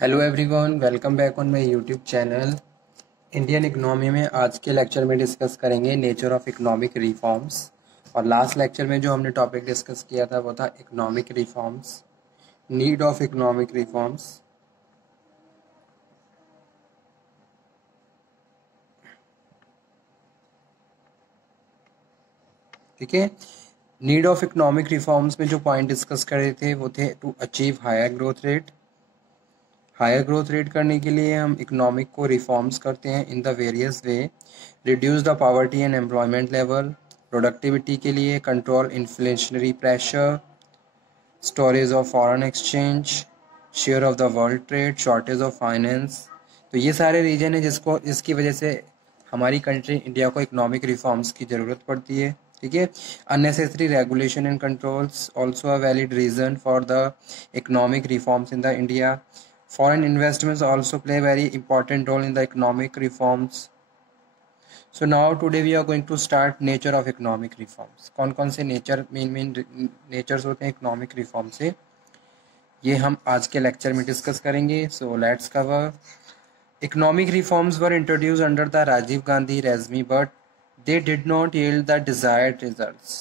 Hello everyone, welcome back on my YouTube channel. Indian economy में आज के lecture में डिस्कस करेंगे नेचर ऑफ इकोनॉमिक रिफॉर्म्स। और लास्ट लेक्चर में जो हमने टॉपिक डिस्कस किया था वो था economic reforms, need of economic reforms. ठीक है, नीड ऑफ इकोनॉमिक रिफॉर्म्स में जो पॉइंट डिस्कस कर रहे थे वो थे to achieve higher growth rate. Higher growth rate करने के लिए हम इकोनॉमिक को रिफॉर्म्स करते हैं in the various way. Reduce the poverty and employment level, productivity के लिए control inflationary pressure, storage of foreign exchange, share of the world trade, shortage of finance. तो ये सारे रीजन है जिसकी वजह से हमारी कंट्री इंडिया को इकोनॉमिक रिफॉर्म्स की ज़रूरत पड़ती है। ठीक है, unnecessary regulation and controls also a valid reason for the economic reforms in the India. Foreign investments also play a very important role in the economic reforms. So now today we are going to start nature of economic reforms. कौन कौन से main natures होते हैं economic reform से, ये हम आज के लेक्चर में डिस्कस करेंगे. So let's cover. Economic reforms were introduced under the Rajiv Gandhi regime, but they did not yield the desired results.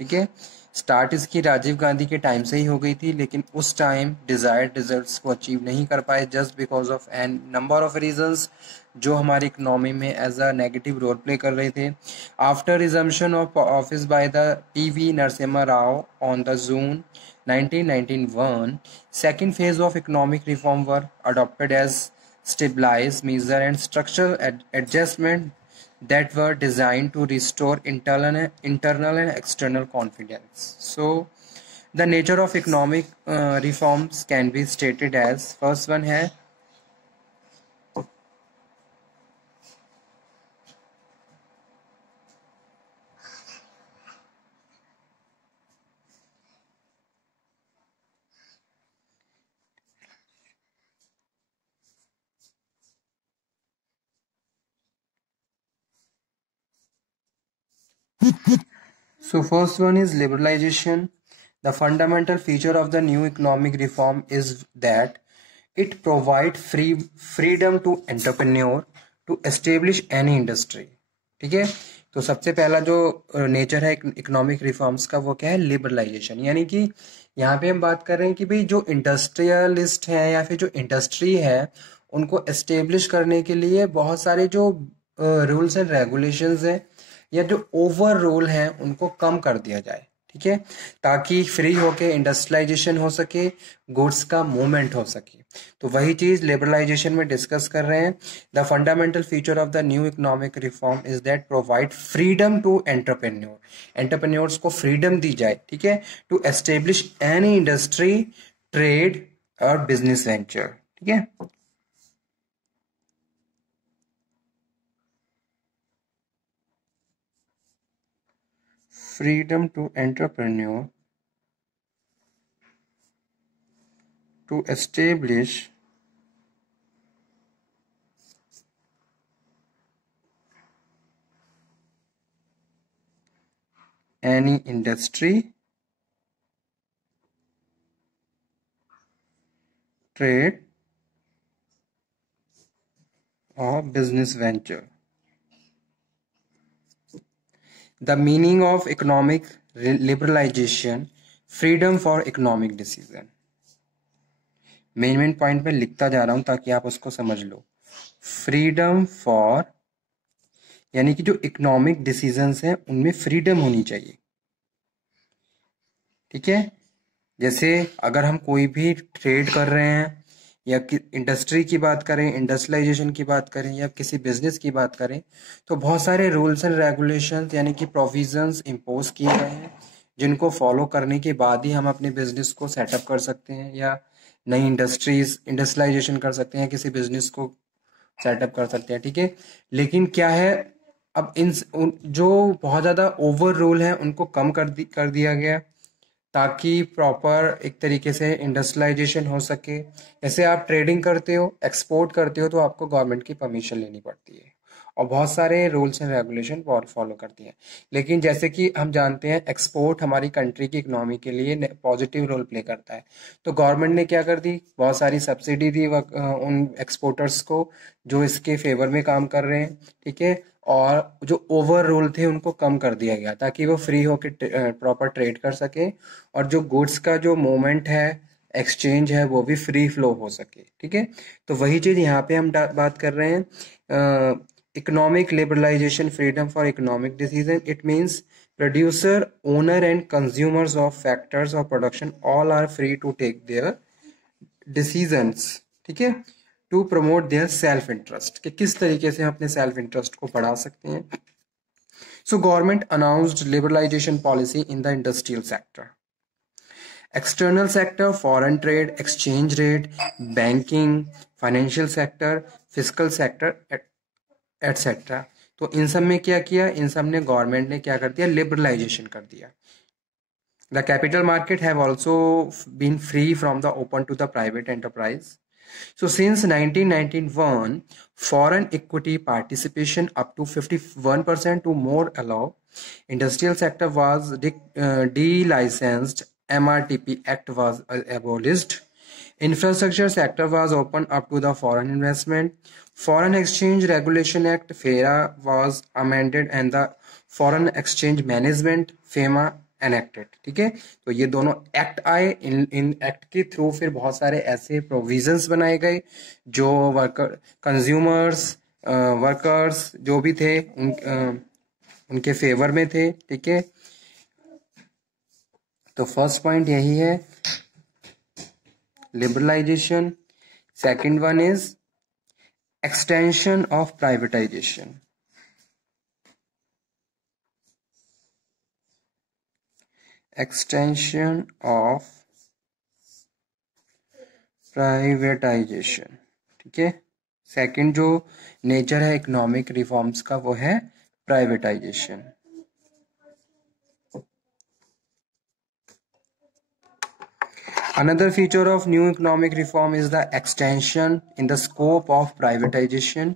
ठीक है, स्टार्ट इसकी राजीव गांधी के टाइम से ही हो गई थी, लेकिन उस टाइम डिजायर्ड रिजल्ट्स को अचीव नहीं कर पाए just because of an number of reasons जो हमारी इकोनॉमी में as a negative role play कर रहे थे. After resumption of office by the PV Narasimha Rao on the June 1991, second phase of economic reform were adopted as stabilize, measure and structural adjustment that were designed to restore internal and external confidence. So, the nature of economic reforms can be stated as first one है. So first one is liberalization. The fundamental feature of the new economic reform is that it provides freedom to entrepreneur to establish any industry. ठीक है, तो सबसे पहला जो nature है economic reforms का वो क्या है, लिबरलाइजेशन. यानी कि यहाँ पे हम बात कर रहे हैं कि भाई जो इंडस्ट्रियलिस्ट हैं या फिर जो इंडस्ट्री है उनको एस्टेब्लिश करने के लिए बहुत सारे जो रूल्स एंड रेगुलेशंस हैं या जो ओवर रोल हैं उनको कम कर दिया जाए. ठीक है, ताकि फ्री होके इंडस्ट्रियलाइजेशन हो सके, गुड्स का मूवमेंट हो सके. तो वही चीज लिबरलाइजेशन में डिस्कस कर रहे हैं. The fundamental feature of the new economic reform is that provide freedom to entrepreneur. Entrepreneurs को फ्रीडम दी जाए, ठीक है, to establish any industry, trade और बिजनेस वेंचर. ठीक है, freedom to entrepreneur to establish any industry, trade or business venture. The meaning of economic liberalization, freedom for economic decision. Main point में लिखता जा रहा हूं ताकि आप उसको समझ लो. फ्रीडम फॉर यानी कि जो इकोनॉमिक डिसीजंस हैं उनमें फ्रीडम होनी चाहिए. ठीक है, जैसे अगर हम कोई भी ट्रेड कर रहे हैं या इंडस्ट्री की बात करें, इंडस्ट्रियलाइजेशन की बात करें या किसी बिजनेस की बात करें, तो बहुत सारे रूल्स एंड रेगुलेशंस यानी कि प्रोविजंस इम्पोज किए गए हैं जिनको फॉलो करने के बाद ही हम अपने बिजनेस को सेटअप कर सकते हैं या नई इंडस्ट्रियलाइजेशन कर सकते हैं, किसी बिजनेस को सेटअप कर सकते हैं. ठीक है, लेकिन क्या है, अब जो बहुत ज़्यादा ओवर रूल हैं उनको कम कर दिया गया ताकि प्रॉपर एक तरीके से इंडस्ट्रियलाइजेशन हो सके. जैसे आप ट्रेडिंग करते हो, एक्सपोर्ट करते हो, तो आपको गवर्नमेंट की परमिशन लेनी पड़ती है. और बहुत सारे रूल्स एंड रेगुलेशन फॉलो करती हैं। लेकिन जैसे कि हम जानते हैं एक्सपोर्ट हमारी कंट्री की इकोनॉमी के लिए पॉजिटिव रोल प्ले करता है, तो गवर्नमेंट ने क्या कर दी, बहुत सारी सब्सिडी दी उन एक्सपोर्टर्स को जो इसके फेवर में काम कर रहे हैं, ठीक है। और जो ओवर रूल थे उनको कम कर दिया गया ताकि वो फ्री होकर प्रॉपर ट्रेड कर सके, और जो गुड्स का जो मूवमेंट है, एक्सचेंज है, वो भी फ्री फ्लो हो सके, ठीक है। तो वही चीज़ यहाँ पे हम बात कर रहे हैं। Economic liberalisation, freedom for economic decision, it means producer, owner and consumers of factors of production all are free to take their decisions, ठीक है, to promote their self interest, कि किस तरीके से हम अपने सेल्फ इंटरेस्ट को बढ़ा सकते हैं। So government announced liberalisation policy in the industrial sector, external sector, foreign trade, exchange rate, banking, financial sector, fiscal sector, etc. तो इन सब में क्या किया, इन सब ने गवर्नमेंट ने क्या कर दिया, लिबरलाइजेशन कर दिया। The capital market have also been free from the open to the private enterprise. So since 1991, foreign equity participation up to 51% to more allow. Industrial sector was de-licensed. MRTP Act was abolished. Infrastructure sector was opened up to the foreign investment. Foreign Exchange Regulation Act (FERA) was amended and the Foreign Exchange Management (FEMA) enacted. ठीक है, तो ये दोनों act आए। In act के through फिर बहुत सारे ऐसे प्रोविजंस बनाए गए जो वर्कर, कंज्यूमर्स, वर्कर्स जो भी थे उनके फेवर में थे, ठीक है। तो फर्स्ट पॉइंट यही है, liberalisation. Second one is extension of privatisation. Extension of privatisation, ठीक है। सेकंड जो नेचर है इकोनॉमिक रिफॉर्म्स का वो है privatisation. Another feature of new economic reform is the extension in the scope of privatization.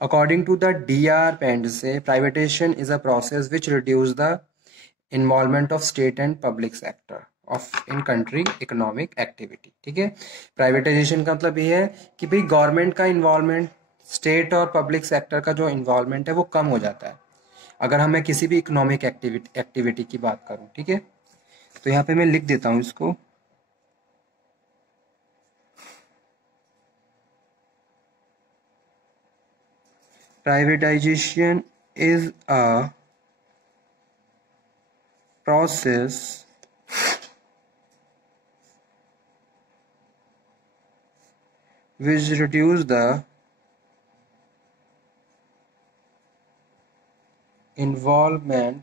According to the DR Pendse, privatization is a process which reduces the involvement of state and public sector of in country economic activity, ठीक है। Privatisation का मतलब ये है कि भाई government का involvement, state और पब्लिक सेक्टर का जो इन्वॉल्वमेंट है वो कम हो जाता है अगर हमें किसी भी इकोनॉमिक एक्टिविटी की बात करूं, ठीक है। तो यहाँ पे मैं लिख देता हूं इसको, privatisation is a process which reduce the involvement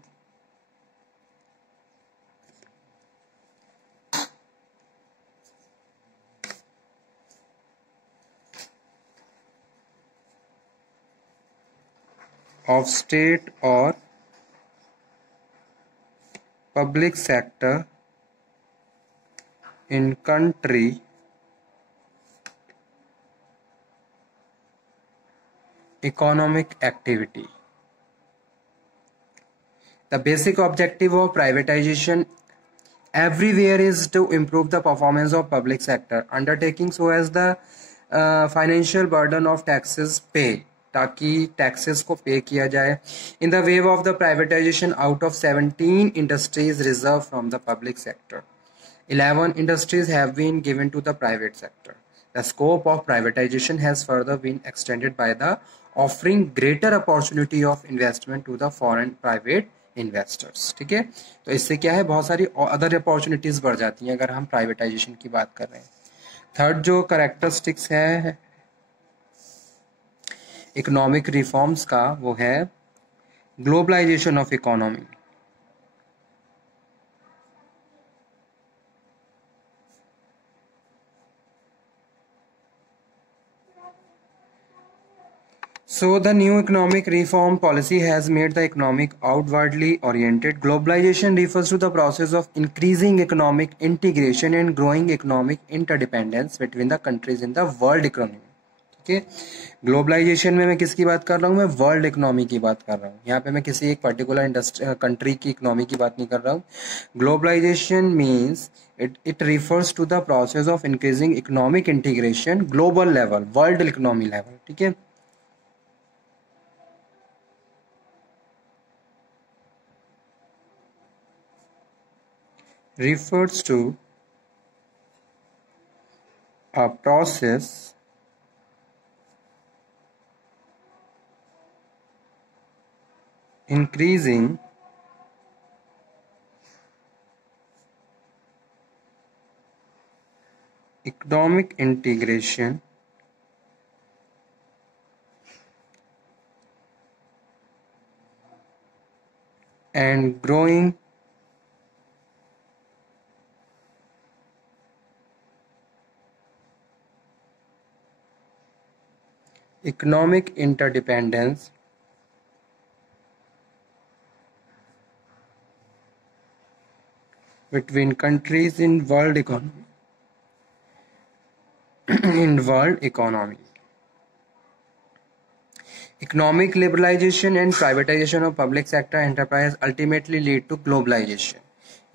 of state or public sector in country economic activity. The basic objective of privatization everywhere is to improve the performance of public sector undertaking so as the financial burden of taxes pay, ताकि taxes को पे किया जाए। In the wave of the privatisation out of 17 industries reserve from the public sector, 11 industries have been given to the private sector. The scope of privatization has further been extended by the offering greater opportunity of investment to the foreign private investors, ठीक है। तो इससे क्या है, बहुत सारी other opportunities बढ़ जाती हैं अगर हम प्राइवेटाइजेशन की बात कर रहे हैं। थर्ड जो कैरेक्टरिस्टिक्स है इकोनॉमिक रिफॉर्म्स का वो है globalisation of economy. So the new economic reform policy has made the economic outwardly oriented. Globalization refers to the process of increasing economic integration and growing economic interdependence between the countries in the world economy. ठीक है। Globalisation में मैं किसकी बात कर रहा हूँ, मैं वर्ल्ड इकोनॉमी की बात कर रहा हूँ। यहाँ पे मैं किसी एक पर्टिकुलर कंट्री की इकोनॉमी की बात नहीं कर रहा हूँ। Globalisation means it refers to the process of increasing economic integration global level, world economy level. ठीक है। refers to a process increasing economic integration and growing economic interdependence between countries in world economy in world economy. Economic liberalization and privatization of public sector enterprise ultimately lead to globalization.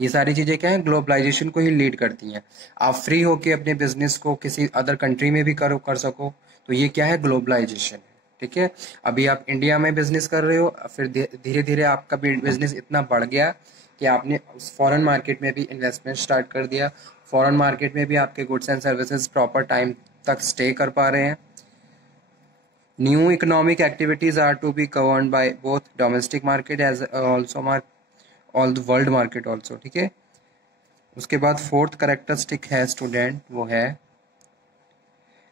ये सारी चीजें क्या है, globalisation को ही lead करती हैं। आप free होके अपने बिजनेस को किसी अदर कंट्री में भी कर सको, तो ये क्या है, ग्लोबलाइजेशन है। ठीक है। अभी आप इंडिया में बिजनेस कर रहे हो, फिर धीरे धीरे आपका बिजनेस इतना बढ़ गया कि आपने फॉरेन मार्केट में भी इन्वेस्टमेंट स्टार्ट कर दिया। फॉरेन मार्केट में भी आपके goods and services proper time तक स्टे कर पा रहे हैं। New economic activities are to be governed by both domestic market as also all the world market also। ठीक है। उसके बाद फोर्थ करेक्टरिस्टिक है स्टूडेंट, वो है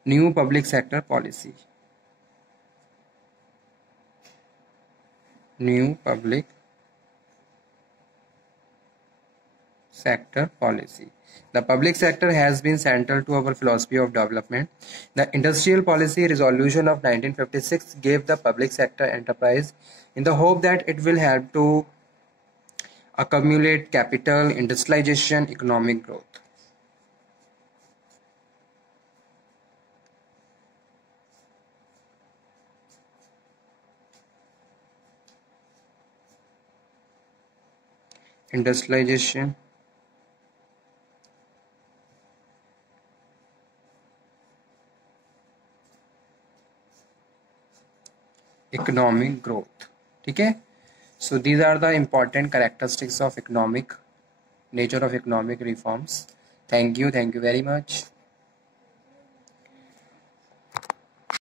new public sector policy. New public sector policy. The public sector has been central to our philosophy of development. The Industrial Policy Resolution of 1956 gave the public sector enterprise in the hope that it will help to accumulate capital, industrialization, economic growth. Industrialization, economic growth। ठीक है। So these are the important characteristics of economic nature of economic reforms. Thank you very much.